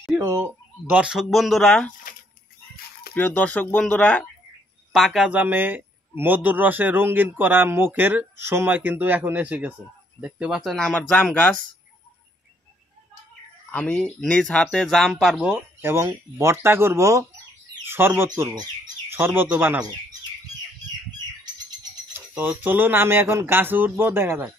প্রিয় দর্শক বন্ধুরা, পাকা জামে মধুর রসে রঙিন করা মুখের সময় কিন্তু এখন এসে গেছে। দেখতে পাচ্ছেন আমার জাম গাছ, আমি নিজ হাতে জাম পারবো এবং ভর্তা করব, শরবত বানাবো। তো চলুন আমি এখন গাছে উঠবো, দেখা যাক।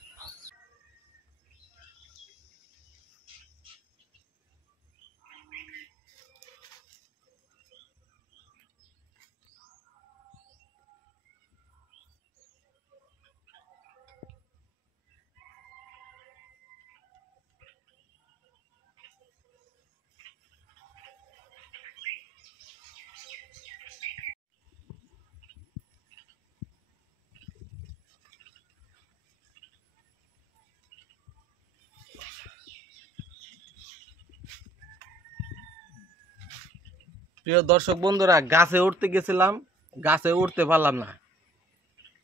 প্রিয় দর্শক বন্ধুরা, গাছে উঠতে গেছিলাম, গাছে উঠতে পারলাম না,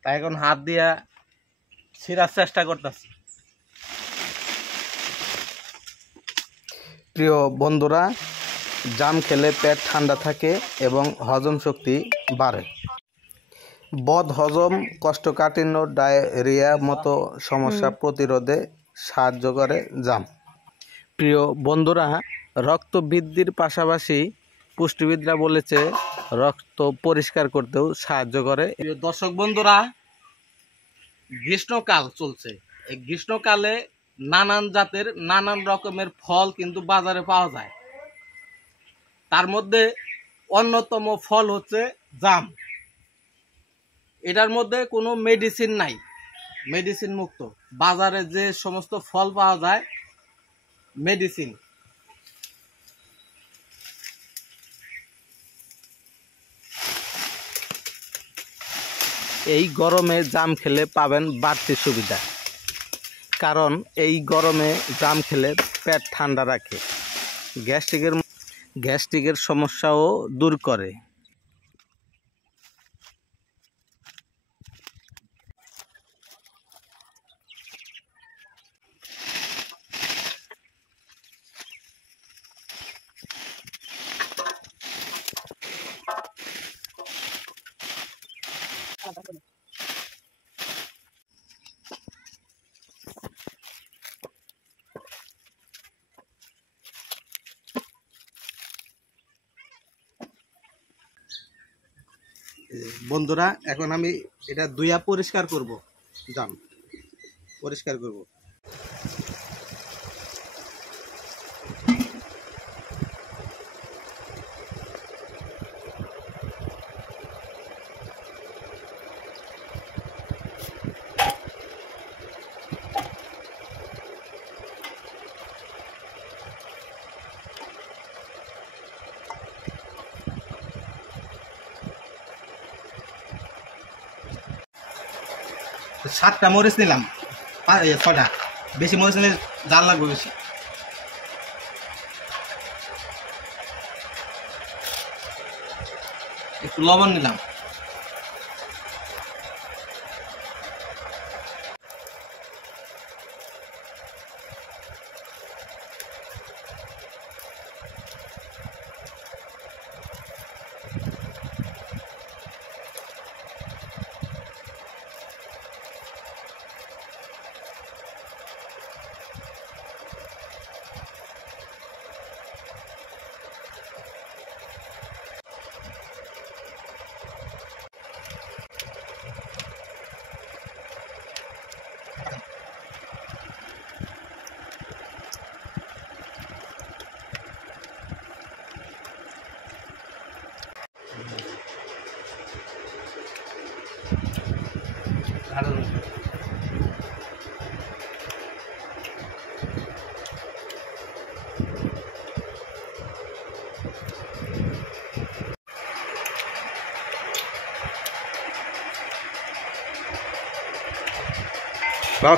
তাই এখন হাত দিয়া ছিঁড়ার চেষ্টা করতেছি। প্রিয় বন্ধুরা, জাম খেলে পেট ঠান্ডা থাকে এবং হজম শক্তি বাড়ে। বদ হজম, কোষ্ঠকাঠিন্য, ডায়রিয়া মতো সমস্যা প্রতিরোধে সাহায্য করে জাম। প্রিয় বন্ধুরা, রক্ত বৃদ্ধির পাশাপাশি পুষ্টিবিদরা বলেছে রক্ত পরিষ্কার করতেও সাহায্য করে। প্রিয় দর্শক বন্ধুরা, গ্রীষ্মকাল চলছে। এই গ্রীষ্মকালে নানান জাতের নানান রকমের ফল কিন্তু বাজারে পাওয়া যায়। তার মধ্যে অন্যতম ফল হচ্ছে জাম। এটার মধ্যে কোনো মেডিসিন নাই, মেডিসিন মুক্ত। বাজারে যে সমস্ত ফল পাওয়া যায় মেডিসিন। এই গরমে জাম খেলে পাবেন বাড়তি সুবিধা, কারণ এই গরমে জাম খেলে পেট ঠান্ডা রাখে, গ্যাস্ট্রিকের সমস্যাও দূর করে। বন্ধুরা, এখন আমি এটা ধুইয়া পরিষ্কার করব, জাম পরিষ্কার করব। সাতটা মরিচ নিলাম, 6টা। বেশি মরিচ নিলে জাল লাগবে বেশি। একটু লবণ নিলাম।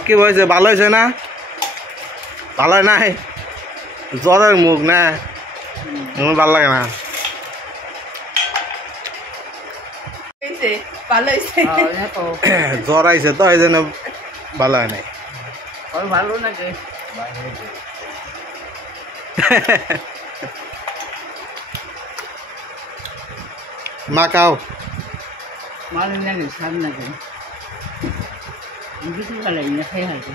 কি হয়েছে, ভালো হয়েছে না? ভালো হয় নাই, জ্বরের মুখ না, ভালো লাগে না। জ্বর আইছে তো এই জন্য ভালো হয় নাই। ভালো নাকি? মাকাও মাল লাগে সার লাগে কিছু ভালো না খাই হালকা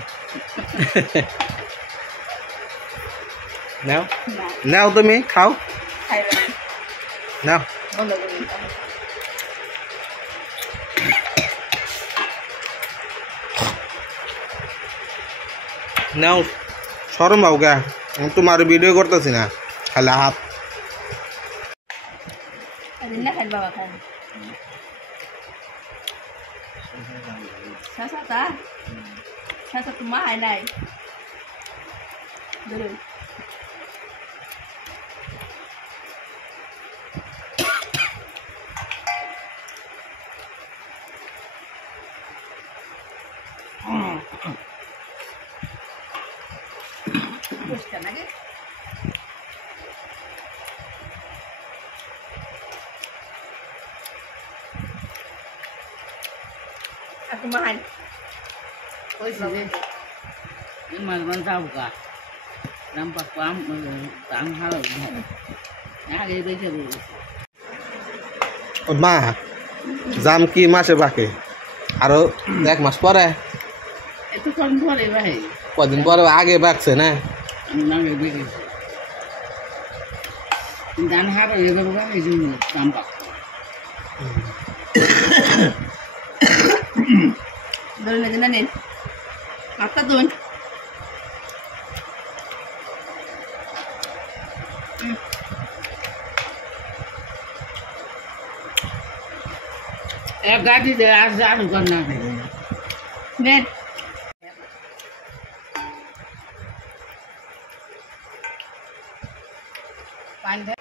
নাও নাও তুমি খাও নাও নাও শরম পাও গা আমি তোমার ভিডিও করতেছি না খালি হাত না খাই বাবা খাই সাসা তো মা আয় নাই ধরুন বসটা নাকি aku mahan. Oh iya. Ini malam tahu kah? Nampak pam, tang hal. Ya gitu aja dulu. মা জাম কি মাসে বাকি আরো 1 মাস পরে Itu kan boleh ভাই কদিন পরে আগে বাকছে না নাগে দেখেছি ধান হারো এবার বাবা এই জন্য নাম্পাক ধরে না দিন নেন হাতটা ধুন এক গাড়ি দে আর জানো কর না নেন পানি